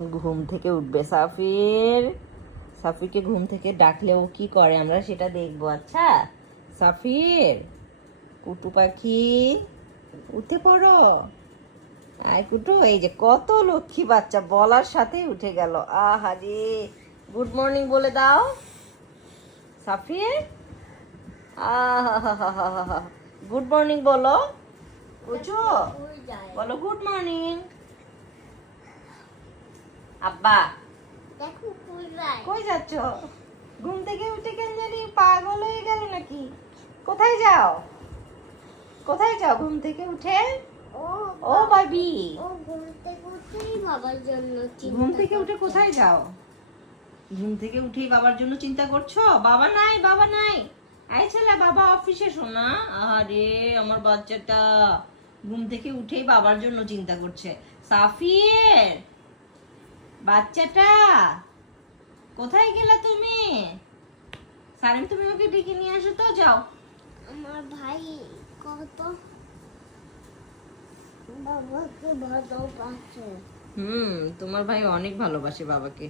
ঘুম থেকে উঠবে সাফির। সাফিরকে ঘুম থেকে ডাকলে ও কি করে আমরা সেটা দেখবো। আচ্ছা সাফির, কুটু পাখি উঠে পড়ো। আয় কুটু, এই যে কত লক্ষ্মী বাচ্চা, বলার সাথেই উঠে গেল। আহারে, গুড মর্নিং বলে দাও সাফির। আহা, গুড মর্নিং বলো। কুচু বলো গুড মর্নিং। আব্বা কই যাচ্ছ? ঘুম থেকে উঠে কেন জানি পাগল হয়ে গেল নাকি? কোথায় যাও? কোথায় যাও ঘুম থেকে উঠে? ও বাবি, ঘুম থেকে উঠে কোথায় যাও? ঘুম থেকে উঠেই বাবার জন্য চিন্তা করছো? বাবা নাই, বাবা নাই। এই ছেলে, বাবা অফিসে শোনা। আরে আমার বাচ্চাটা ঘুম থেকে উঠেই বাবার জন্য চিন্তা করছে। সাফির বাচ্চাটা, কোথায় গেলা তুমি? সারিম, তুমি ওকে ডেকে নিয়ে আসো তো, যাও। আমার ভাই কত বাবাকে ভালোবাসে। তোমার ভাই অনেক ভালোবাসে বাবাকে।